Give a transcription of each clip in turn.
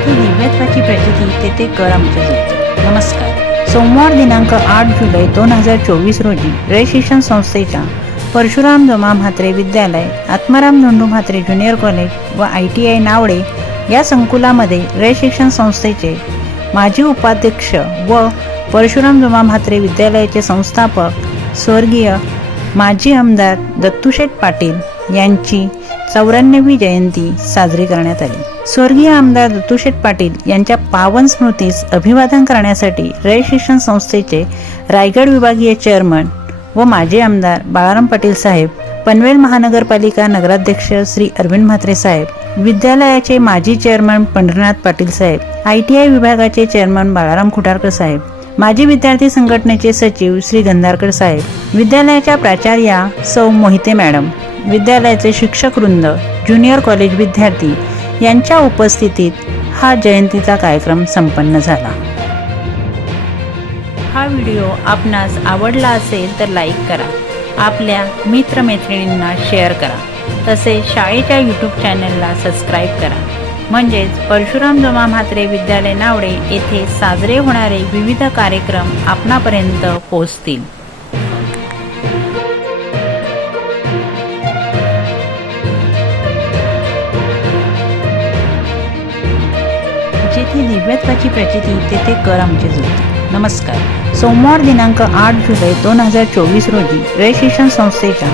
जिथे दिव्यत्वाची प्रचिती तेथे कर आमच्या ज्योती. नमस्कार. सोमवार दिनांक 8 जुलै 2024 रोजी रय शिक्षण संस्थेच्या परशुराम जोमा म्हात्रे विद्यालय, आत्माराम धोंडू म्हात्रे ज्युनियर कॉलेज व ITI नावडे या संकुलामध्ये रय शिक्षण संस्थेचे माजी उपाध्यक्ष व परशुराम जोमा म्हात्रे विद्यालयाचे संस्थापक स्वर्गीय माजी आमदार दत्तूशेठ पाटील यांची 94वी जयंती साजरी करण्यात आली. स्वर्गीय आमदार दत्तूशेठ पाटील यांच्या पावन स्मृतीस अभिवादन करण्यासाठी रय शिक्षण संस्थेचे रायगड विभागीय चेअरमन व माजी आमदार बाळाराम पाटील साहेब, पनवेल महानगरपालिका नगराध्यक्ष श्री अरविंद म्हात्रे साहेब, विद्यालयाचे माजी चेअरमन पंढरीनाथ पाटील साहेब, ITI विभागाचे चेअरमन बाळाराम खुटारकर साहेब, माजी विद्यार्थी संघटनेचे सचिव श्री गंधारकर साहेब, विद्यालयाच्या प्राचार्या सौ मोहिते मॅडम, विद्यालयाचे शिक्षक वृंद, ज्युनियर कॉलेज विद्यार्थी यांच्या उपस्थितीत हा जयंतीचा कार्यक्रम संपन्न झाला. हा व्हिडिओ आपणास आवडला असेल तर लाईक करा, आपल्या मित्रमैत्रिणींना शेअर करा, तसेच शाळेच्या YouTube चॅनलला सबस्क्राईब करा. म्हणजेच परशुराम जोमा म्हात्रे विद्यालय नावडे येथे साजरे होणारे विविध कार्यक्रम आपणापर्यंत पोहोचतील. जिथे दिव्यत्वाची प्रचिती तेथे कर आमच्या ज्योती. नमस्कार. सोमवार दिनांक 8 जुलै 2024 रोजी रय शिक्षण संस्थेच्या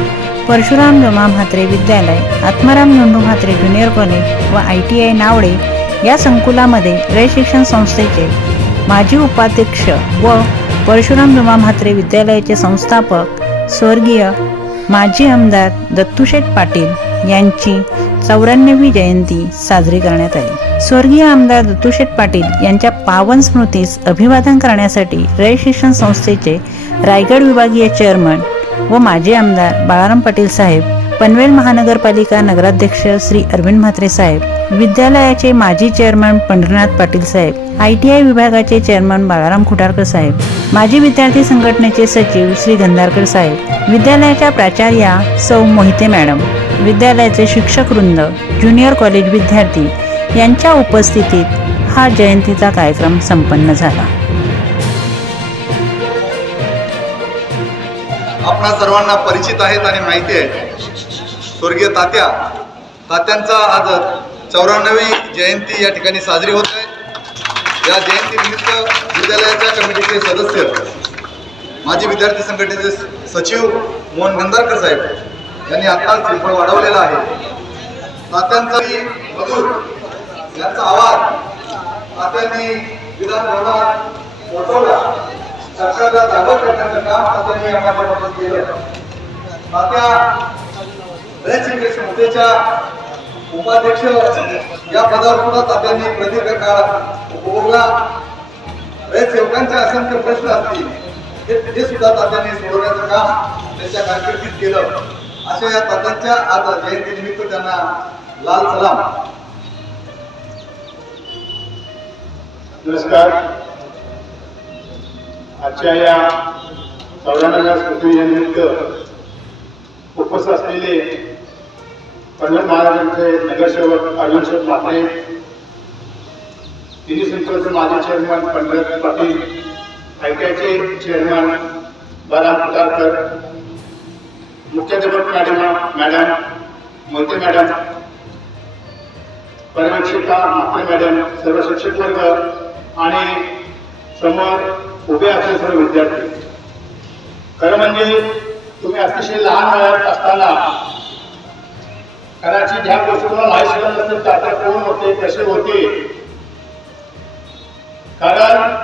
परशुराम जोमा म्हात्रे विद्यालय, आत्माराम धोंडू म्हात्रे ज्युनियर कॉलेज व ITI नावडे या संकुलामध्ये रय शिक्षण संस्थेचे माजी उपाध्यक्ष व परशुराम जोमा म्हात्रे विद्यालयाचे संस्थापक स्वर्गीय माजी आमदार दत्तूशेठ पाटील यांची 94वी जयंती साजरी करण्यात आली. स्वर्गीय आमदार दत्तूशेठ पाटील यांच्या पावन स्मृतीस अभिवादन करण्यासाठी रय शिक्षण संस्थेचे रायगड विभागीय चेअरमन व माजी आमदार बाळाराम पाटील साहेब, पनवेल महानगरपालिका नगराध्यक्ष श्री अरविंद म्हात्रे साहेब, विद्यालयाचे माजी चेअरमन पंढरीनाथ पाटील साहेब, ITI विभागाचे चेअरमन बाळाराम खुटारकर साहेब, माजी विद्यार्थी संघटनेचे सचिव श्री गंधारकर साहेब, विद्यालयाच्या प्राचार्या सौ मोहिते मॅडम, विद्यालयाचे शिक्षक वृंद, ज्युनियर कॉलेज विद्यार्थी यांच्या उपस्थितीत हा जयंतीचा कार्यक्रम संपन्न झाला. आपणा सर्वांना परिचित आहेत आणि माहिती आहे, स्वर्गीय तात्यांचा आज 94वी जयंती या ठिकाणी साजरी होत आहे. या जयंतीनिमित्त विद्यालयाच्या कमिटीचे सदस्य, माजी विद्यार्थी संघटनेचे सचिव मोहन गंधारकर साहेब यांनी आत्ताच श्रीफळ वाढवलेला आहे. तात्यांचा मधुर यांचा आवाज तात्यांनी विधानभवनात पोहोचवला. सरकारला जागृत करण्याचं काम तात्यांनी या माध्यमातून केलं. तात्या रय शिक्षण संस्थेच्या उपाध्यक्ष या पदावर सुद्धा तात्यांनी प्रदीर्घ काळ उपभोगला. रय सेवकांचे असंख्य प्रश्न असतील ते सुद्धा तात्यांनी सोडवण्याचं काम त्यांच्या कारकिर्दीत केलं. अशा या तात्यांच्या आज जयंतीनिमित्त त्यांना लाल सलाम. नमस्कार. आजच्या या 94व्या स्मृतिनिमित्त उपस्थित असलेले पनवेल महानगरचे नगरसेवक अरविंद म्हात्रे, तिन्ही संस्थेचे माजी चेअरमन पंढरीनाथ पाटील, ITIचे चेअरमन बाळाराम खुटारकर, मुख्याध्यापक मॅडम मोहिते मॅडम, पर्यवेक्षिका म्हात्रे मॅडम, सर्व शिक्षक वर्ग आणि समोर उभे असलेले सर्व विद्यार्थी. खरं म्हणजे तुम्ही अतिशय लहान वयात असताना कदाचित ह्या गोष्टी तुम्हाला माहीत सुद्धा नसेल, तात्या कोण होते, कसे होते. कारण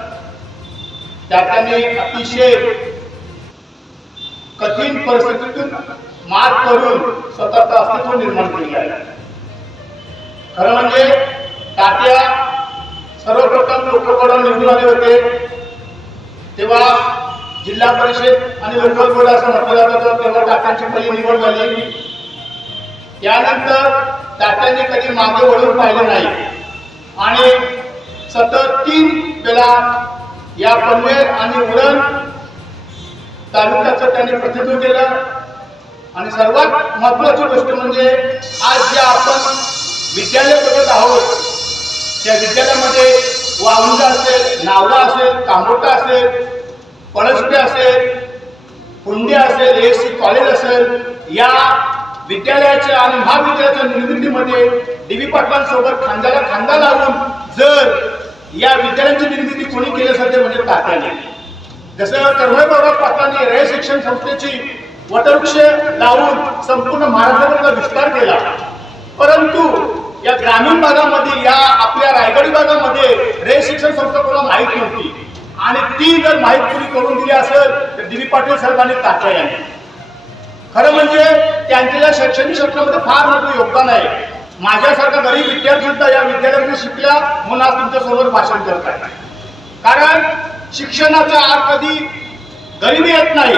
तात्यांनी अतिशय कठीण परिस्थितीतून मात करून स्वतःचं अस्तित्व निर्माण केले आहे. खरं म्हणजे तात्या सर्वप्रथम लोकप्रबोधन निवडून आले होते. तेव्हा जिल्हा परिषद आणि लोकल बोर्ड असं म्हटलं जात होतं. तेव्हा तात्यांची पहिली निवड झाली. त्यानंतर तात्यांनी कधी मागे वळून पाहिलं नाही आणि सतत 3 वेळा या पनवेल आणि उरण तालुक्याचं त्यांनी प्रतिनिधित्व केलं. आणि सर्वात महत्त्वाची गोष्ट म्हणजे आज जे आपण विद्यालय बघत आहोत त्या विद्यालयामध्ये वावुंजा असेल, नावडा असेल, कांबोटा असेल, पळसपे असेल, कुंडे असेल, एसी कॉलेज असेल, या विद्यालयाच्या आणि महाविद्यालयाच्या निर्मितीमध्ये डी.बी. पाटलांसोबत खांद्याला खांदा लावून जर या विद्यालयाची निर्मिती कोणी केली असेल ते म्हणजे तात्याने. जसं कर्मवीरराव पाटलांनी रयत शिक्षण संस्थेची वटवृक्ष लावून संपूर्ण महाराष्ट्राचा विस्तार केला, परंतु या ग्रामीण भागामध्ये, या आपल्या रायगडी भागामध्ये रयत शिक्षण संस्था कोणाला माहीत नव्हती. आणि ती जर माहीत पुरी करून दिली असेल तर डी.बी. पाटील साहेब आणि तात्या यांनी. खरं म्हणजे त्यांच्या शैक्षणिक क्षेत्रामध्ये फार मोठं योगदान आहे. माझ्यासारखा गरीब विद्यार्थी सुद्धा या विद्यालयामध्ये शिकला म्हणून आज तुमच्या समोर भाषण करत आहे. कारण शिक्षणाचा आड कधी गरिबी येत नाही,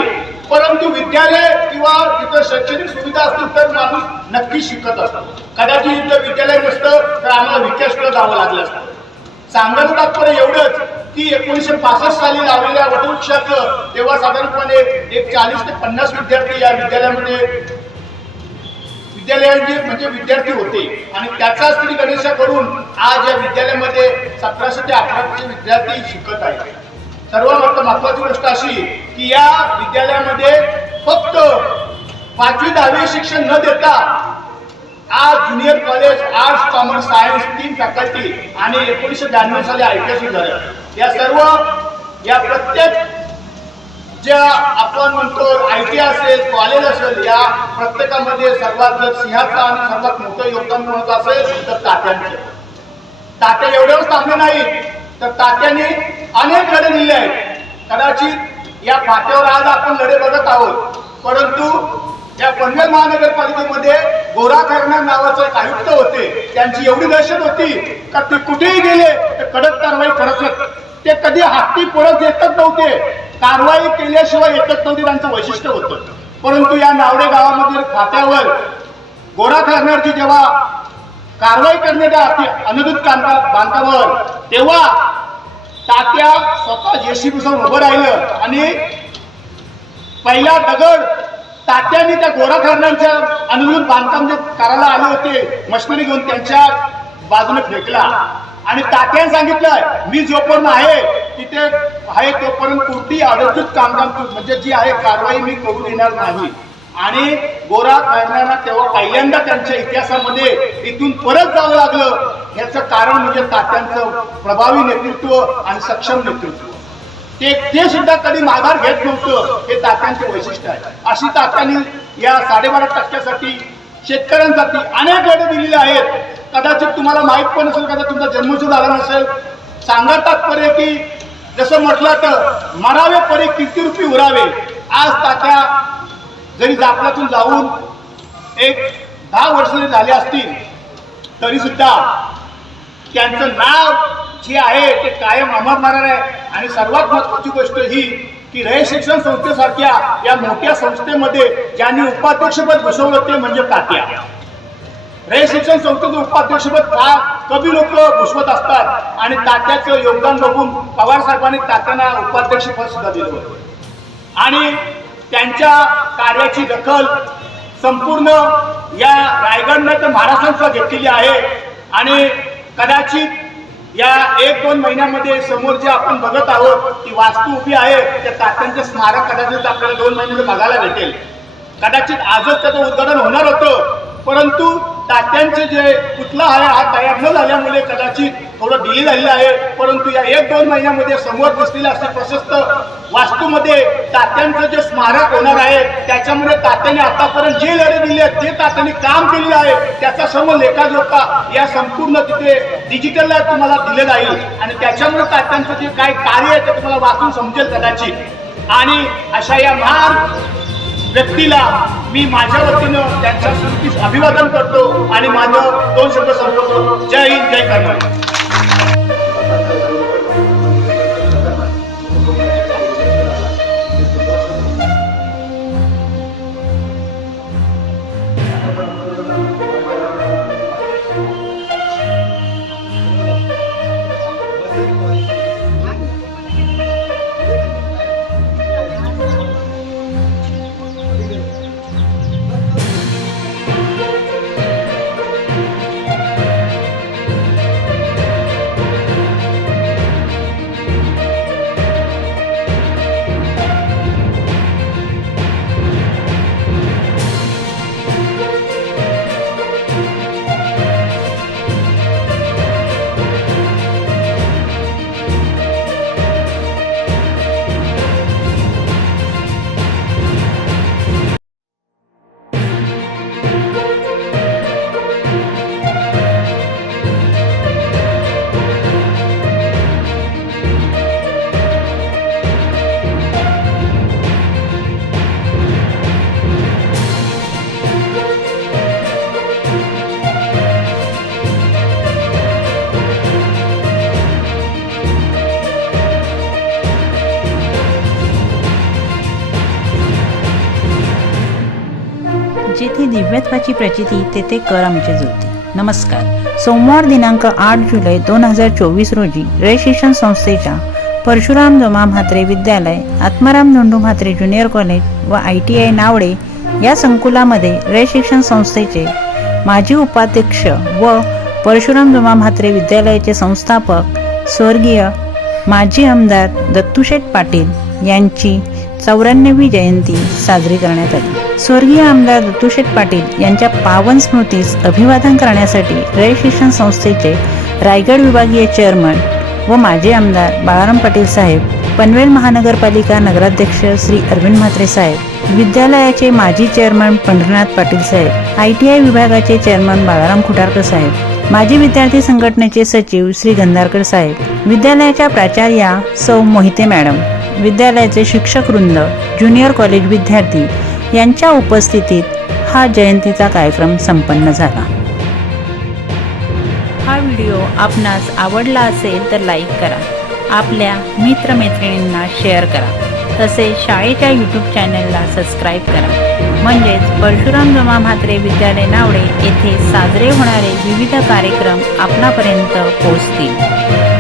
परंतु विद्यालय किंवा तिथं शैक्षणिक सुविधा असतील तर माणूस नक्की शिकत असतो. कदाचित इथं विद्यालय नसतं तर आम्हाला विकासकडे जावं लागलं असतं. सांगायचं तात्पर्य एवढंच की 1965 साली लावलेल्या वटवृक्षाचं तेव्हा साधारणपणे एक 40 ते 50 विद्यार्थी या विद्यालयामध्ये म्हणजे विद्यार्थी होते. आणि त्याचा श्री गणेशा करून आज या विद्यालयामध्ये 1700 ते 1800 विद्यार्थी शिकत आहेत. सर्वात महत्वाची गोष्ट अशी की या विद्यालयामध्ये फक्त 5वी 10वी शिक्षण न देता आज junior college, arts, commerce, science 3 faculty आणि 1992 साली IPSC झालं. या सर्व या प्रत्येक ज्या आपण म्हणतो IT असेल, कॉलेज असेल, या प्रत्येकामध्ये सर्वात जर सिंहाचं आणि सर्वात मोठं योगदान कोणाचं असेल तर तात्यांचं. तात्या एवढंच थांबले नाही तर तात्यांनी अनेक लढे दिले आहेत. कदाचित या फाट्यावर आज आपण लढे बघत आहोत, परंतु या पनवेल महानगरपालिकेमध्ये गोरा खैरनार नावाचे एक आयुक्त होते. त्यांची एवढी दहशत होती का ते कुठेही गेले तर कडक कारवाई करत नव्हते. ते कधी हाती परत येतच नव्हते, कारवाई केल्याशिवाय येतच नव्हते, त्यांचं वैशिष्ट्य होतं. परंतु या नावडे गावामधील खात्यावर गोरा खैरनारची जेव्हा कारवाई करण्यात आली अनधिकृत बांधकामावर, तेव्हा तात्या स्वतः JCB समोर उभं राहिलं आणि पहिला दगड तात्यांनी त्या गोरा खैरनारच्या अनधिकृत बांधकाम जे करायला आले होते मशिनरी घेऊन त्यांच्या बाजूने फेकला. आणि तात्याने सांगितलं मी जोपर्यंत आहे तिथे आहे तोपर्यंत कोणती अनधिकृत कामगार म्हणजे जी आहे कारवाई मी करू देणार नाही. आणि गोरा खैरनारांना तेव्हा पहिल्यांदा त्यांच्या इतिहासामध्ये इथून परत जावं लागलं. याचं कारण म्हणजे तात्यांचं प्रभावी नेतृत्व आणि सक्षम नेतृत्व. ते सुद्धा कधी माघार घेत नव्हतं, हे तात्यांचे वैशिष्ट्य आहे. अशी तात्यांनी या 12.5% शेतकऱ्यांसाठी अनेक लढे दिलेले आहेत. कदाचित तुम्हाला माहीत पण नसेल, कदाचित तुमचा जन्मच झाला नसेल. सांगा तात्पर्य की जसं म्हटलं तर मरावे परी कीर्तिरूपी उरावे. आज तात्या जरी जापल्यातून जाऊन एक 10 वर्ष जरी झाले असतील तरी सुद्धा त्यांचं नाव जे आहे ते कायम अमर राहणार आहे. आणि सर्वात महत्वाची गोष्ट ही की रयत शिक्षण संस्थेसारख्या या मोठ्या संस्थेमध्ये ज्यांनी उपाध्यक्षपद बसवलं ते म्हणजे तात्या. रयत शिक्षण संस्थेचं उपाध्यक्षपद फार कमी लोक भूषवत असतात आणि तात्याचं योगदान बघून पवार साहेबांनी तात्यांना उपाध्यक्षपद सुद्धा दिलं होतं. आणि त्यांच्या कार्याची दखल संपूर्ण या रायगडने तर महाराष्ट्रात घेतलेली आहे. आणि कदाचित या 1-2 महिन्यामध्ये समोर जे आपण बघत आहोत ती वास्तू उभी आहे, त्या तात्यांचं स्मारक कदाचित आपल्याला 2 महिन्यामध्ये बघायला भेटेल. कदाचित आजच त्याचं उद्घाटन होणार होतं, परंतु तात्यांचे जे पुतळा आहे हा तयार न झाल्यामुळे कदाचित थोडं डिले झालेलं आहे. परंतु या 1-2 महिन्यामध्ये समोर दिसलेल्या अशा प्रशस्त वास्तूमध्ये तात्यांचं जे स्मारक होणार आहे त्याच्यामध्ये तात्यांनी आतापर्यंत जे लढे दिले आहेत, जे तात्यांनी काम केलेलं आहे त्याचा सर्व लेखाजोखा या संपूर्ण तिथे डिजिटलला तुम्हाला दिले जाईल. आणि त्याच्यामुळे तात्यांचं जे काय कार्य आहे ते तुम्हाला वाचून समजेल कदाचित. आणि अशा या महान व्यक्तीला मी माझ्या वतीनं त्यांच्या स्मृतीस अभिवादन करतो आणि माझं 2 शब्द संपवतो. जय हिंद, जय कर्नाटक. दिव्यत्वाची प्रचिती तेथे कर आमचे जुळते. नमस्कार. सोमवार दिनांक 8 जुलै 2024 रोजी रे शिक्षण संस्थेच्या परशुराम जोमा म्हात्रे विद्यालय, आत्माराम धोंडू म्हात्रे ज्युनियर कॉलेज व ITI नावडे या संकुलामध्ये रे शिक्षण संस्थेचे माजी उपाध्यक्ष व परशुराम जोमा म्हात्रे विद्यालयाचे संस्थापक स्वर्गीय माजी आमदार दत्तूशेठ पाटील यांची 94वी जयंती साजरी करण्यात आली. स्वर्गीय आमदार दत्तूशेठ पाटील यांच्या पावन स्मृतीस अभिवादन करण्यासाठी रे शिक्षण संस्थेचे रायगड विभागीय चेअरमन व माजी आमदार बाळाराम पाटील साहेब, पनवेल महानगरपालिका नगराध्यक्ष श्री अरविंद म्हात्रे साहेब, विद्यालयाचे माजी चेअरमन पंढरीनाथ पाटील साहेब, ITI विभागाचे चेअरमन बाळाराम खुटारकर साहेब, माजी विद्यार्थी संघटनेचे सचिव श्री गंधारकर साहेब, विद्यालयाच्या प्राचार्या सौ मोहिते मॅडम, विद्यालयाचे शिक्षक वृंद, ज्युनियर कॉलेज विद्यार्थी यांच्या उपस्थितीत हा जयंतीचा कार्यक्रम संपन्न झाला. हा व्हिडिओ आपणास आवडला असेल तर लाईक करा, आपल्या मित्रमैत्रिणींना शेअर करा, तसेच शाळेच्या YouTube चॅनलला सबस्क्राईब करा. म्हणजेच परशुराम जोमा म्हात्रे विद्यालय नावडे येथे साजरे होणारे विविध कार्यक्रम आपणापर्यंत पोहोचतील.